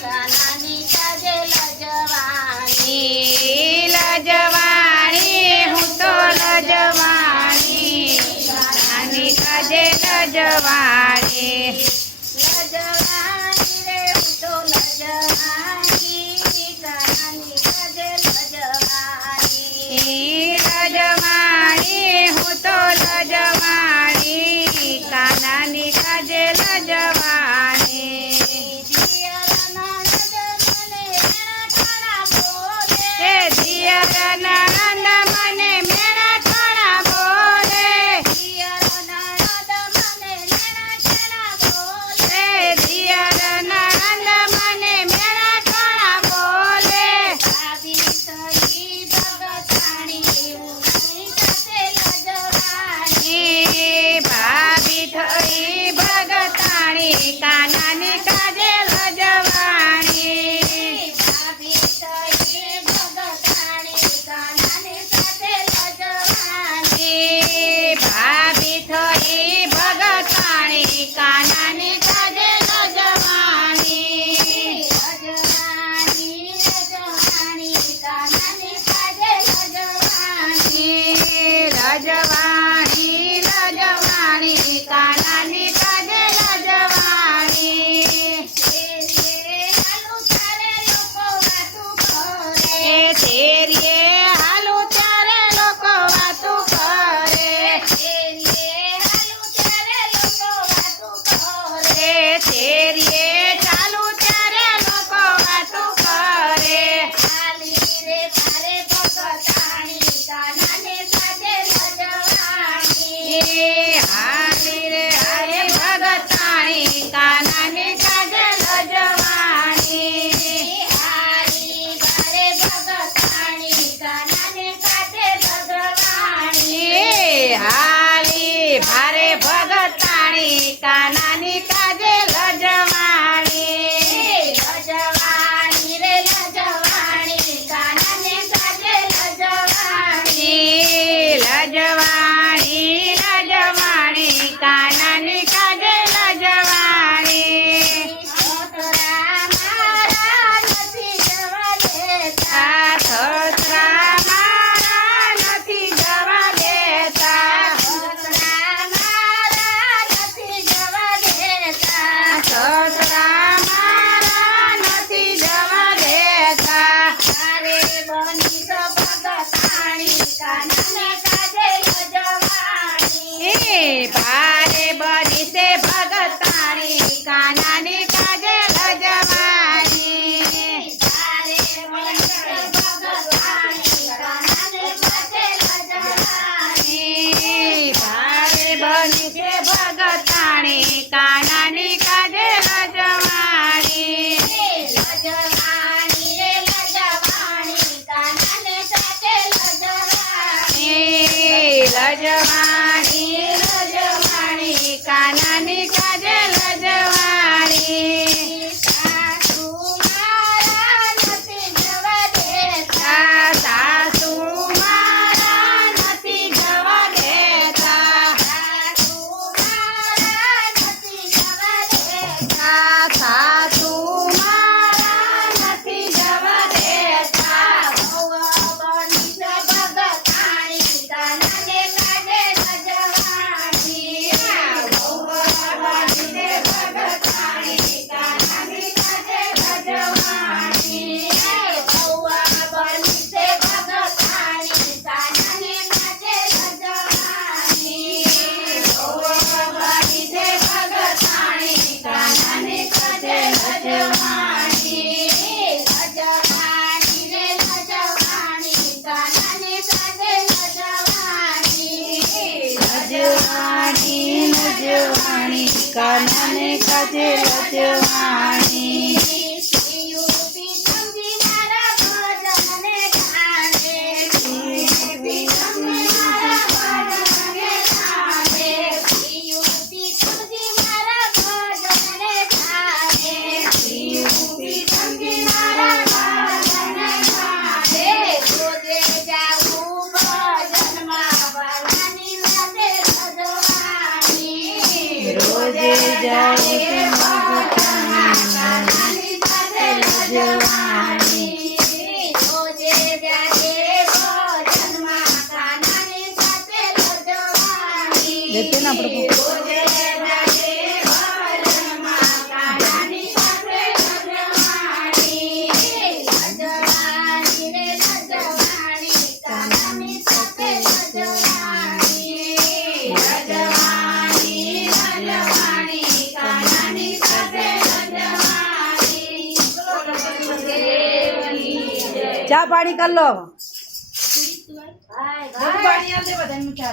કાનાની કાજે લજવાણી લજવાણી હું તો લજવાણી કાનાની કાજે લજવાણી લજવાણી રે હું તો લજવાણી કાનાની કાજે લજવાણી લજવાણી હું તો લજવાણી કાનાની કાજે લજવાણી હે દિયરના નંદ મને મેણા ઠાણા બોલે હે દિયરના નંદ મને મેણા ઠાણા બોલે ભાભી થઈ ભગતાણી કાનાની કાજે લજવાણી ભાભી થઈ ભગતાણી કાનાની કાજે લજવાણી લજવાણી લજવાણી કાનાની કાજે લજવાણી એ તેરીએ હાલું ત્યારે લોકો વાતું કરે એ તેરીએ ચાલુ ત્યારે લોકો વાતું કરે હાલી રે હાલે ભગતાણી કાનાની કાજે લજવાણી હાલી ભારે ભગતાણી કાનાની કાજે લજવાણી લજવાણી લજવાણી કાનાની કાજે લજવાણી આ સસરા મારા નથી જવા દેતા સસરા મારા નથી જવા દેતા એ ભારે બની છે ભગતાણી કાનાની કાજે લજવાણી ભારે બની છે ભગતાણી કાનાની કાજે લજવાણી લજવાણી લજવાણી કાનાની કાજે લજવાણી સાસુ મારા નથી જવા દેતા સાસુ મારા નથી જવા દેતા સાસુ મારા નથી જવા દેતા લજવાણી લજવાણી કાનાને કાજે લજવાણી રોજે જાય લેતે ને આપણે રોજે જાગે ભવનમાં કાનાની સાથે લજવાણી. લજવાણી રે લજવાણી, કાનાની સાથે લજવાણી. લજવાણી લજવાણી, કાનાની સાથે લજવાણી. દેવની જય. ચા પાણી કરી લો બાય પાણી આલ દે બધાને ચા